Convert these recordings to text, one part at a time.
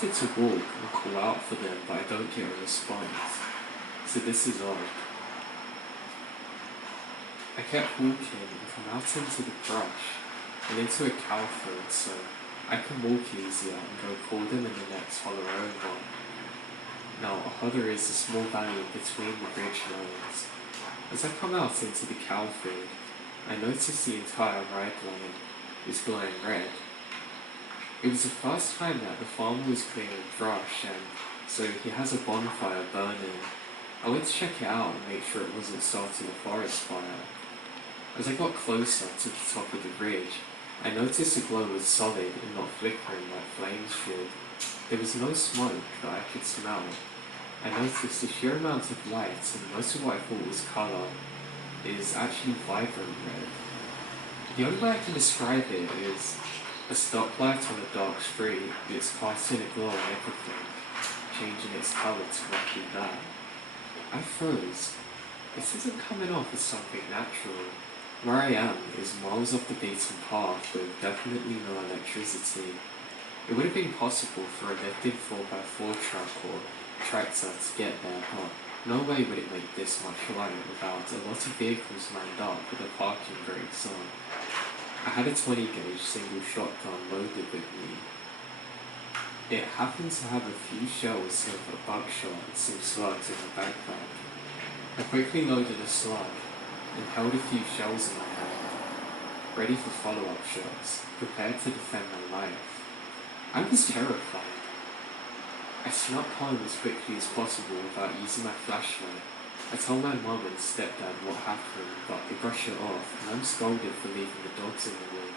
started to walk and call out for them, but I don't get a response. So this is odd. I kept walking and come out into the brush and into a cow field, so I can walk easier and go call them in the next hollow over. Now, a hodder is a small valley between the ridge lines. As I come out into the cow field, I notice the entire ride line is glowing red. It was the first time that the farmer was clearing brush, and so he has a bonfire burning. I went to check it out and make sure it wasn't starting a forest fire. As I got closer to the top of the ridge, I noticed the glow was solid and not flickering like flames should. There was no smoke that I could smell. I noticed the sheer amount of light, and most of what I thought was colour is actually vibrant red. The only way I can describe it is a stoplight on a dark street that's casting a glow on everything, changing its colour to roughly that. I froze. This isn't coming off as something natural. Where I am is miles off the beaten path with definitely no electricity. It would have been possible for a lifted 4x4 truck or tractor to get there, but no way would it make this much light without a lot of vehicles lined up with the parking brakes on. I had a 20 gauge single shotgun loaded with me. It happened to have a few shells of buckshot and some slugs in my backpack. I quickly loaded a slug and held a few shells in my hand, ready for follow-up shots, prepared to defend my life. I was terrified. I snuck home as quickly as possible without using my flashlight. I told my mum and stepdad what happened, but they brushed it off, and I'm scolded for leaving the dogs in the wood.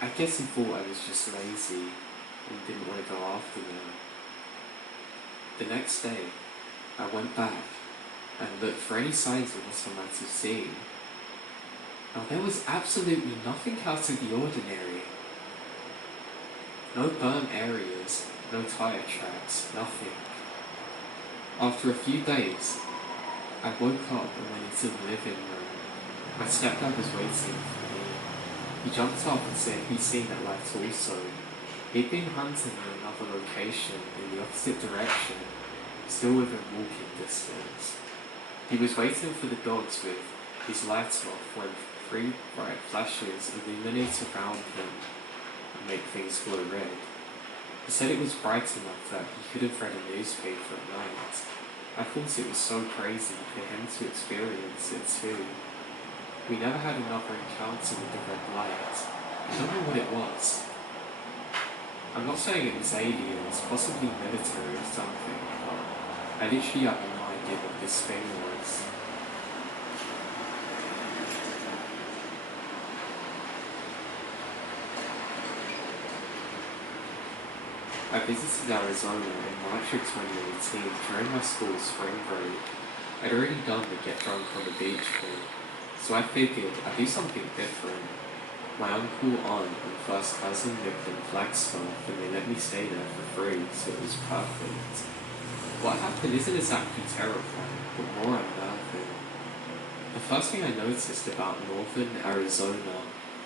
I guess he thought I was just lazy and didn't want to go after them. The next day, I went back and looked for any signs of what I might have seen. Now there was absolutely nothing out of the ordinary. No burnt areas, no tyre tracks, nothing. After a few days, I woke up and went into the living room. My stepdad was waiting for me. He jumped up and said he'd seen that light also. He'd been hunting in another location in the opposite direction, still within walking distance. He was waiting for the dogs with his light off when 3 bright flashes illuminate around him and make things glow red. He said it was bright enough that he could have read a newspaper at night. I thought it was so crazy for him to experience it too. We never had another encounter with the red light. I don't know what it was. I'm not saying it was aliens, possibly military or something, but I literally have no idea what this thing was. I visited Arizona in March of 2018 during my school's spring break. I'd already done the get drunk on the beach thing, so I figured I'd do something different. My uncle, aunt, and first cousin lived in Flagstaff, and they let me stay there for free, so it was perfect. What happened isn't exactly terrifying, but more unnerving. The first thing I noticed about northern Arizona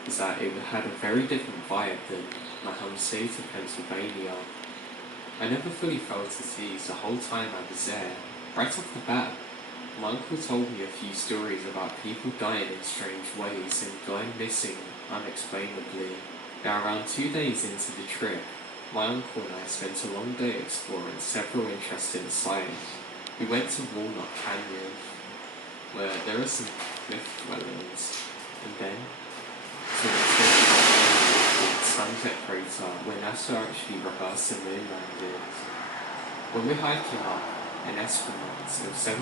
is that it had a very different vibe than my home state of Pennsylvania. I never fully felt at ease the whole time I was there. Right off the bat, my uncle told me a few stories about people dying in strange ways and going missing unexplainably. Now, around 2 days into the trip, my uncle and I spent a long day exploring several interesting sites. We went to Walnut Canyon, where there are some cliff dwellings, and then to the Sunset Crater, where NASA actually rehearsed the moon landings. When we're hiking up, an astronaut of 7